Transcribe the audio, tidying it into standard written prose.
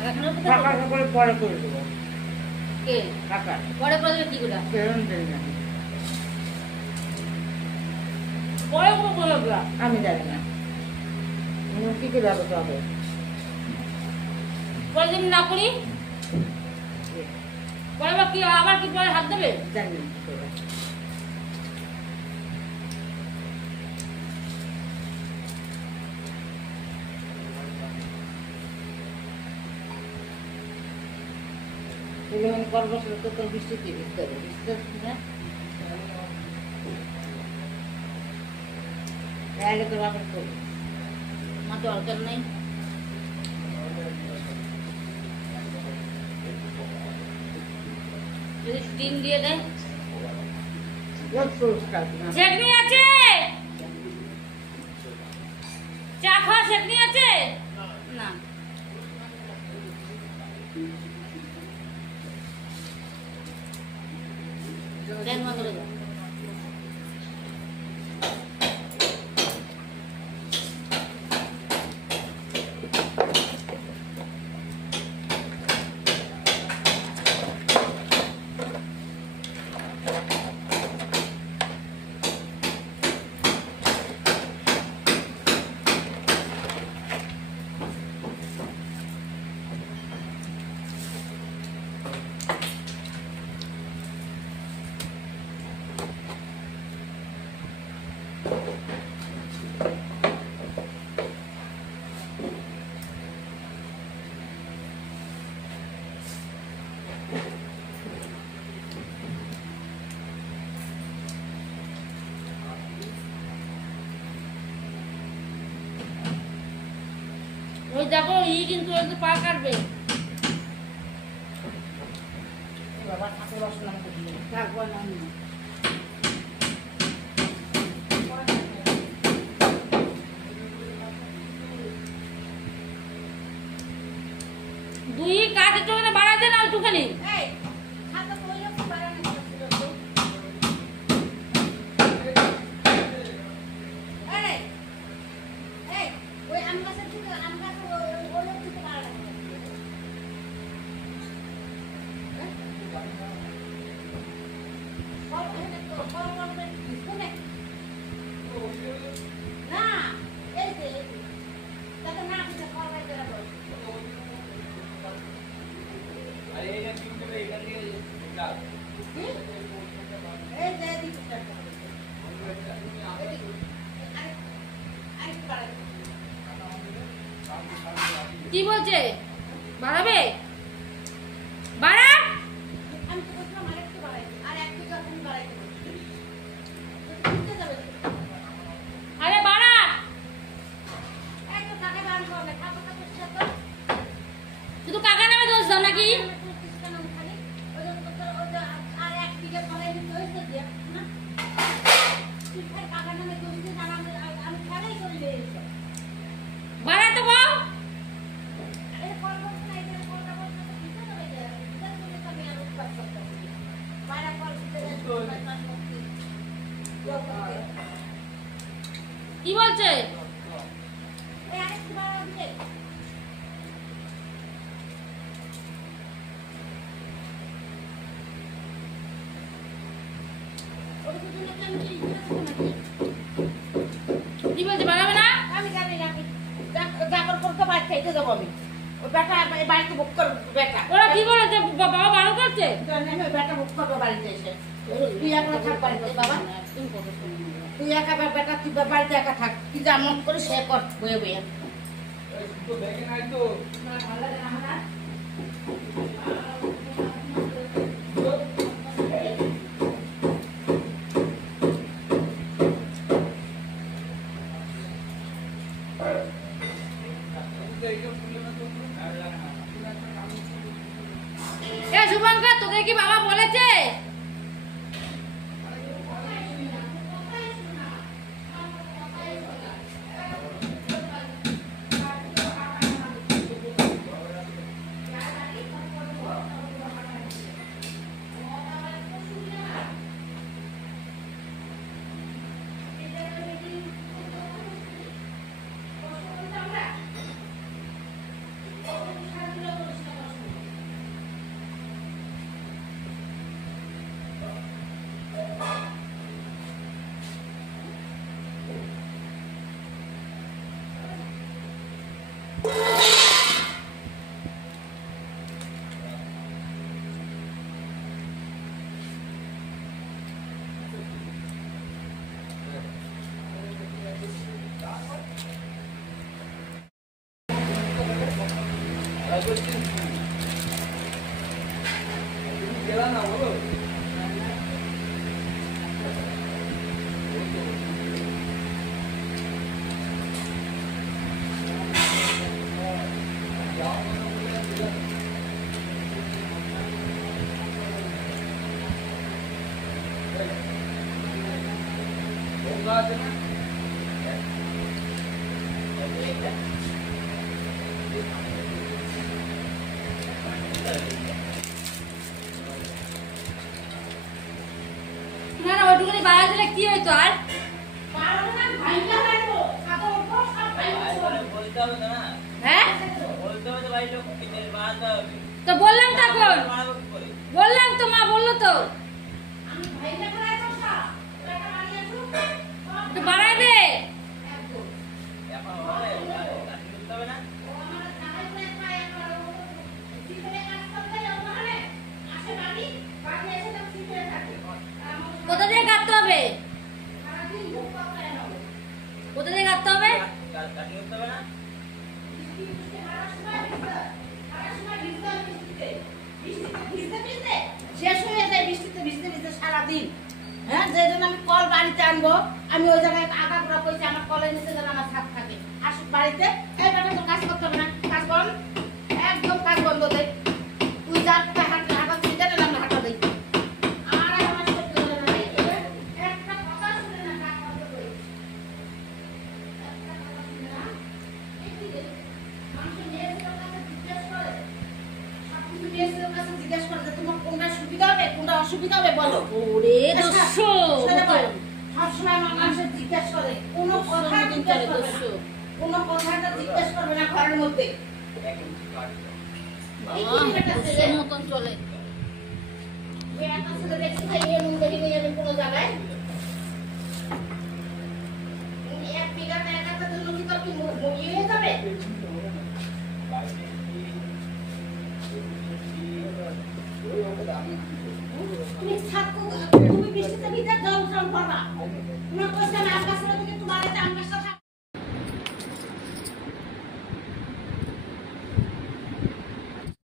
ফাঁকা করে পরে করে দেবো। কে ফাঁকা পরে করে দেবে কি করে? সেরকম দেরি না, পরে করে বলবে আমি জানি না কি করে যাবো তবে পরে যদি না করি পরে কি আবার কি পরে হাত দেবে? জানি না কি করে। করবো সেটা তো তোর বৃষ্টিতে ভিজতে হবে, বৃষ্টিতে না আগে তোর বাপের করবো আমার দরকার নেই। যদি স্টিম দিয়ে দেয়। চেটনি আছে? চা খাওয়া চেটনি আছে? না দেন মা করে দাও। ওই দেখো কিন্তু একটু পা কাটবে। বাবা ঠাকুর বাসন আমাকে দিয়ে থাকবো না দুই কাঠের চোখে বাড়াতে না একটুখানি। কি বলছে বাড়াবে? বাড়া আরে বাড়া শুধু কাকা নামে দোষ দাও নাকি? বাড়া তো বউ কি বলছে? কি বলছে বাড়াবে না? আমি জানি না, আমি জাগর করতে বাড়ি খাইতে যাবো আমি। ওই বেটা বাড়িতে বুক করবো বেটা। ওরা কি বলেছে বাবা বারণ করছে? ওই বেটা বুক করবো বাড়িতে এসে। তুই একলা থাক বাড়িতে বাবা, তুই একা বেটা তুই বাড়িতে একা থাক, কি যা মন করে সে কর বয়ে বয়ে। শুভঙ্কর তোকে কি বাবা বলেছে? না না ওটুকুনি বাইরে দিলে কি হইতো আর হ্যাঁ তো বললাম তখন বললাম তো মা বললো তো একটু বাড়াই দে কোথা থেকে কাটতে হবে কোথা থেকে কাটতে হবে শেষ হয়ে যায় বৃষ্টিতে ভিজতে ভিজতে সারাদিন। হ্যাঁ, যে জন্য আমি কল বাড়িতে আনবো, আমি ওই জায়গায় আগাগোড়া কইছি আমার কলের নিচে যেন আমার ছাদ থাকে। আসুক বাড়িতে, এই বেটা তো কাজ করতে হবে না, কাজ বন্ধ, একদম কাজ বন্ধ দেয়। তুই যা হাঁটা তুই জানে না, আমরা হাঁটা দেই। আর আমার করতে হবে না, একটা কথা শুনে না, কাজ করতে হবে। একটা কথা শুনে না, এদিকে মানুষের মেয়েদের কাছে জিজ্ঞেস করে, সবকিছু মেয়েদের কাছে জিজ্ঞেস করে যে তোমার কোনটা সুবিধা হবে কোনটা অসুবিধা হবে বলো। ওরে দর্শক সবসময় মানুষের জিজ্ঞেস করে, কোনো কথা জিজ্ঞেস করবে না, কোনো কথাটা জিজ্ঞেস করবে না ঘরের মধ্যে। মতন চলে ওই একটা ছেলে দেখছি যে এর মুখ দেখি নেই আমি কোনো জায়গায়। এক বিঘা টাকার জন্য কি তোর কি মরিয়ে হয়ে যাবে? তুমি বৃষ্টিতে ভিজে জল করবা, তোমার কইছে